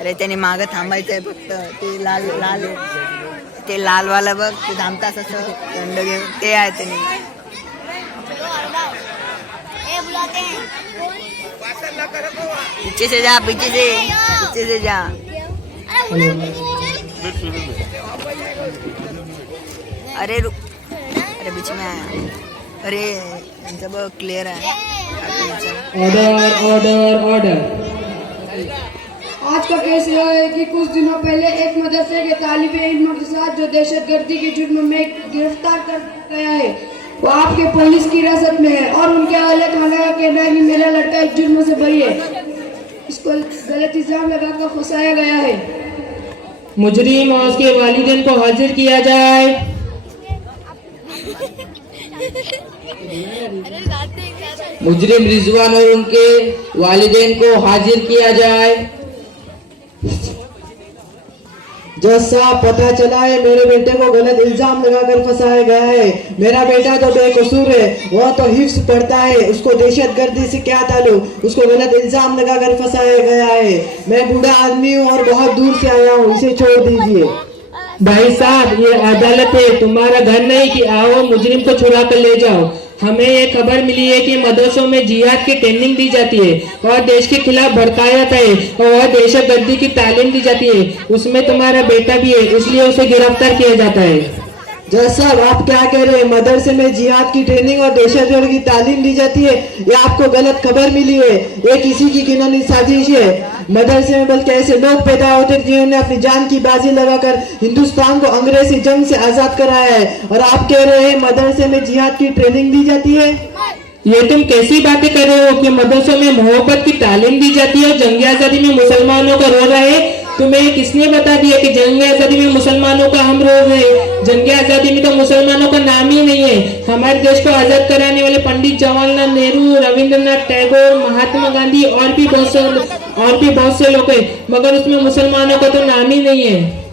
अरे त्याने मागं थांबायचंय फक्त. ते लाल लाल ते लालवाला बघ, ते थांबतात असं दंड घेऊन, ते आहे त्याने. पीछे से जा, पीछे से जा. अरे अरे बीच में आया. अरे यांचं बघ क्लिअर आहे. Order order order. आज का केस यह है कि कुछ दिनों पहले एक मदरसे के तालिबे इल्म के साथ जो दहशतगर्दी के जुर्म में गिरफ्तार कर गया है, वो आपके पुलिस की हिरासत में है और उनके हवाले खाना का कहना है कि मेरा लड़का इस जुर्म से बरी है. इसको गलत इल्जाम लगाकर फंसाया गया है. मुजरिम और उसके वालिदैन को हाजिर किया जाए. मुजरिम रिजवान और उनके वालिदैन को हाजिर किया जाए. जज साहब, पता चला है मेरे बेटे को गलत इल्जाम लगाकर फंसाया गया है. मेरा बेटा तो बेकसूर है, वह तो हिफ्ज पढ़ता है, उसको दहशतगर्दी से क्या ताल्लुक. उसको गलत इल्जाम लगाकर फंसाया गया है. मैं बूढ़ा आदमी हूँ और बहुत दूर से आया हूँ, इसे छोड़ दीजिए. भाई साहब, ये अदालत है, तुम्हारा घर नहीं कि आओ मुजरिम को छुड़ा कर ले जाओ. हमें ये खबर मिली है कि मदरसों में जिहाद की ट्रेनिंग दी जाती है और देश के खिलाफ भड़काया जाता है और दहशतगर्दी की तालीम दी जाती है. उसमें तुम्हारा बेटा भी है, इसलिए उसे गिरफ्तार किया जाता है. जज साहब, आप क्या कह रहे हैं? मदरसे में जिहाद की ट्रेनिंग और दहशतगर्द की तालीम दी जाती है, ये आपको गलत खबर मिली है. ये किसी की घिनौनी साजिश है. मदरसे में बल्कि ऐसे लोग पैदा होते हैं जिन्होंने अपनी जान की बाजी लगाकर हिंदुस्तान को अंग्रेजी जंग से आजाद कराया है, और आप कह रहे हैं मदरसे में जिहाद की ट्रेनिंग दी जाती है. ये तुम कैसी बातें कर रहे हो कि मदरसों में मोहब्बत की तालीम दी जाती है और जंग आजादी में मुसलमानों का रोल है. तुम्हें किसने बता दिया कि जंग आजादी में मुसलमानों का हम रोल है? जंग आजादी में तो मुसलमानों का नाम ही नहीं है. हमारे देश को आजाद कराने वाले पंडित जवाहरलाल नेहरू, रविंद्रनाथ टैगोर, महात्मा गांधी और भी बहुत से लोग हैं, मगर उसमें मुसलमानों का तो नाम ही नहीं है.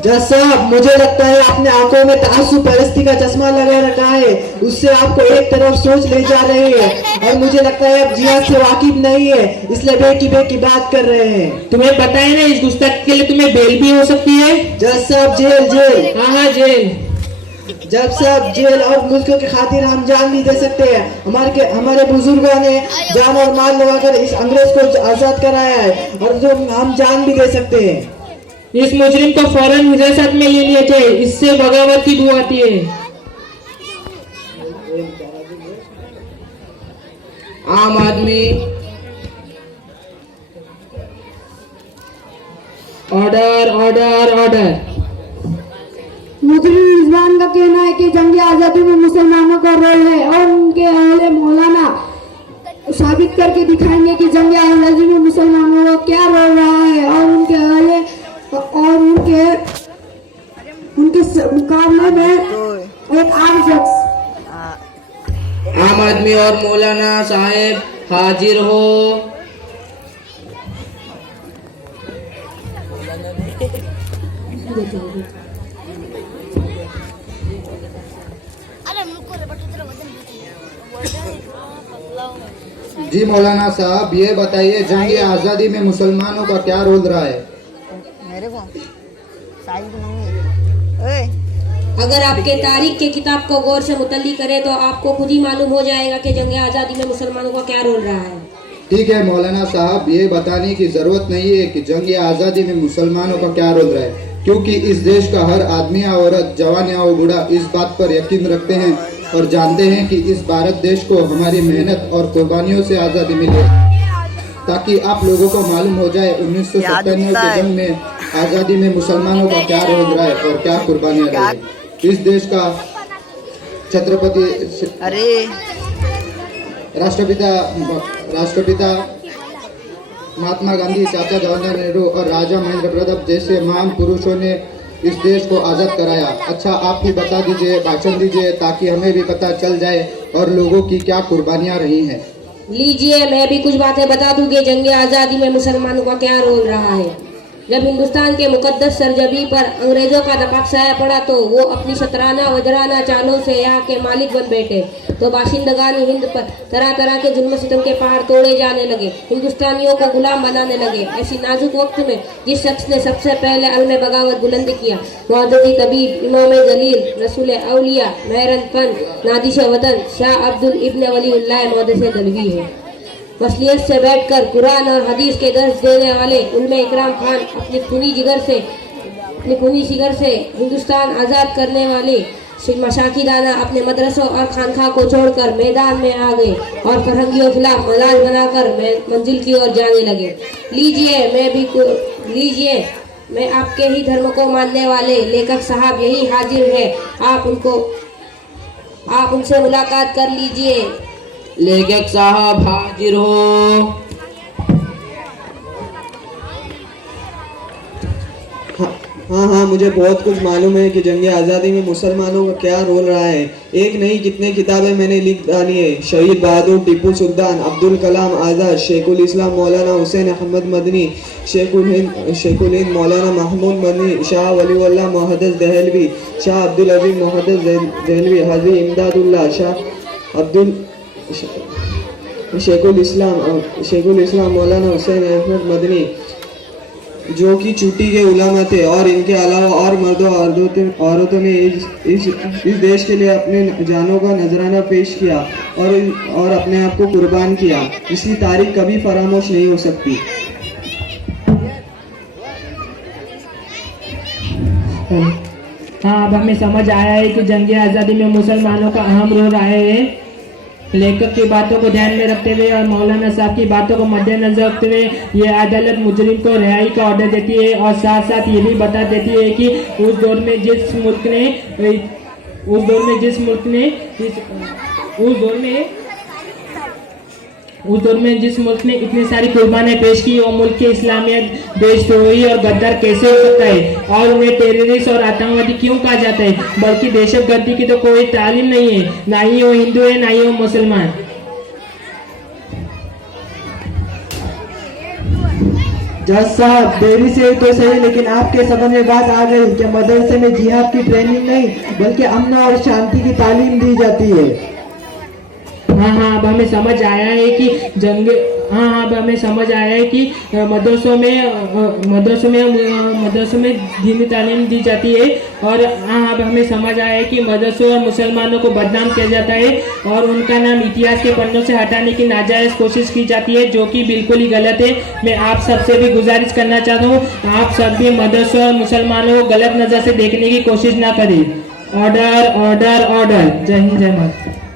जज साहब, मुझे लगता है आपने आंखों में तासुब परस्ती का चश्मा लगा रखा है. उससे आपको एक तरफ सोच ले जा रहे हैं और मुझे लगता है आप जिहाद से वाकिफ नहीं है, इसलिए बेकी बात कर रहे हैं. तुम्हें पता है ना, इस गुस्ताखी के लिए तुम्हें बेल भी हो सकती है. जज साहब, जेल. हाँ, जेल. जज साहब, जेल और मुल्क की खातिर हम जान भी दे सकते हैं. हमारे बुजुर्गों ने जान और माल लगाकर इस अंग्रेज को आजाद कराया है, और जो हम जान भी दे सकते हैं. इस मुजरिम को फौरन हिरासत में ले लिया जाए, इससे बगावत की बू आती है. आम आदमी. Order order order. मुजरिम रिजवान का कहना है कि जंग आजादी में मुसलमानों का रोल है और उनके अहले मौलाना साबित करके दिखाएंगे कि जंग आजादी में मुसलमानों का क्या रोल रहा है, और उनके अहले और उनके मुकाबले में एक आम शख्स. आम आदमी और मौलाना साहेब हाजिर हो. जी मौलाना साहब, ये बताइए जंग आज़ादी में मुसलमानों का क्या रोल रहा है? मेरे को साइड नहीं. अगर आपके तारीख के किताब को गौर से मुतल्ली करें तो आपको खुद ही मालूम हो जाएगा कि जंग आज़ादी में मुसलमानों का क्या रोल रहा है. ठीक है मौलाना साहब, ये बताने की जरूरत नहीं है कि जंग आज़ादी में मुसलमानों का क्या रोल रहा है, क्योंकि इस देश का हर आदमी या औरत, जवान या बूढ़ा इस बात पर यकीन रखते हैं और जानते हैं कि इस भारत देश को हमारी मेहनत और कुर्बानियों से आज़ादी मिले. ताकि आप लोगों को मालूम हो जाए 1997 के जंग में आज़ादी में मुसलमानों का क्या रोल रहा है और क्या कुर्बानियाँ रही है. इस देश का छत्रपति राष्ट्रपिता महात्मा गांधी, चाचा जवाहरलाल नेहरू और राजा महेंद्र प्रताप जैसे महान पुरुषों ने इस देश को आज़ाद कराया. अच्छा, आप भी बता दीजिए, भाषण दीजिए, ताकि हमें भी पता चल जाए और लोगों की क्या कुर्बानियाँ रही हैं. लीजिए, मैं भी कुछ बातें बता दूं कि जंग आज़ादी में मुसलमानों का क्या रोल रहा है. जब हिंदुस्तान के मुकद्दस सरजमी पर अंग्रेजों का नपाक साया पड़ा तो वो अपनी शतराना वजराना चालों से यहाँ के मालिक बन बैठे। तो बाशिंदगान हिंद पर तरह तरह के जुल्म सितम के पहाड़ तोड़े जाने लगे, हिंदुस्तानियों को गुलाम बनाने लगे। ऐसी नाजुक वक्त में जिस शख्स ने सबसे पहले अलम बगावत बुलंद किया, मुअद्दिदी तबीब, इमाम जलील, रसूल औलिया, मेहरन फन, नादिश वतन शाह अब्दुल इब्न वलीउल्लाह मुहद्दिस दहलवी है। मसलियत से बैठकर कुरान और हदीस के दर्स देने वाले उलमा इकराम खान अपनी खूनी जिगर से हिंदुस्तान आज़ाद करने वाले मशाकिदाना अपने मदरसों और खानखा को छोड़कर मैदान में आ गए और फरहंगियों खिलाफ मजाज बनाकर मंजिल की ओर जाने लगे। लीजिए मैं आपके ही धर्म को मानने वाले लेखक साहब यही हाजिर है, आप उनसे मुलाकात कर लीजिए। लेखक साहब हाजिर हो। हाँ, मुझे बहुत कुछ मालूम है कि जंग आज़ादी में मुसलमानों का क्या रोल रहा है। एक नहीं कितने किताबें मैंने लिख डाली है। शहीद बहादुर टीपू सुल्तान, अब्दुल कलाम आज़ाद, शेखुल इस्लाम मौलाना हुसैन अहमद मदनी, शेखुल हिंद मौलाना महमूद मदनी, शाह वलीउल्लाह मुहद्दिस दहलवी, शाह अब्दुल अजीज मुहद्दिस दहलवी, हाजी इमदादुल्लाह, शाह अब्दुल शेखुल इस्लाम मौलाना हुसैन अहमद मदनी, जो कि चूटी के उलमा थे, और इनके अलावा और मर्दों औरतों ने इस देश के लिए अपने जानों का नजराना पेश किया और अपने आप को कुर्बान किया, जिसकी तारीख कभी फरामोश नहीं हो सकती। हाँ, अब हमें समझ आया है कि जंग आज़ादी में मुसलमानों का अहम रोल रहा है। लेखक की बातों को ध्यान में रखते हुए और मौलाना साहब की बातों को मद्देनजर रखते हुए ये अदालत मुजरिम को रिहाई का ऑर्डर देती है और साथ साथ ये भी बता देती है कि उस दौर में जिस मुल्क ने इतनी सारी कुर्बानी पेश की, वो मुल्क के इस्लामियत देशद्रोही और गद्दार कैसे हो सकता है, और उन्हें टेररिस्ट और आतंकवादी क्यों कहा जाता है। बल्कि दहशतगर्दी की तो कोई तालीम नहीं है, ना ही वो हिंदू है ना ही वो मुसलमान। जज साहब, देरी से तो सही, लेकिन आपके समझ में बात आ गई कि मदरसे में जिहाद की ट्रेनिंग नहीं बल्कि अमन और शांति की तालीम दी जाती है। हाँ, अब हमें समझ आया है कि मदरसों में दीनी तालीम दी जाती है, और अब हमें समझ आया है कि मदरसों और मुसलमानों को बदनाम किया जाता है और उनका नाम इतिहास के पन्नों से हटाने की नाजायज कोशिश की जाती है, जो कि बिल्कुल ही गलत है। मैं आप सबसे भी गुजारिश करना चाहता हूँ, आप सब भी मदरसों और मुसलमानों को गलत नजर से देखने की कोशिश ना करें। Order order order. जय हिंद, जय भारत।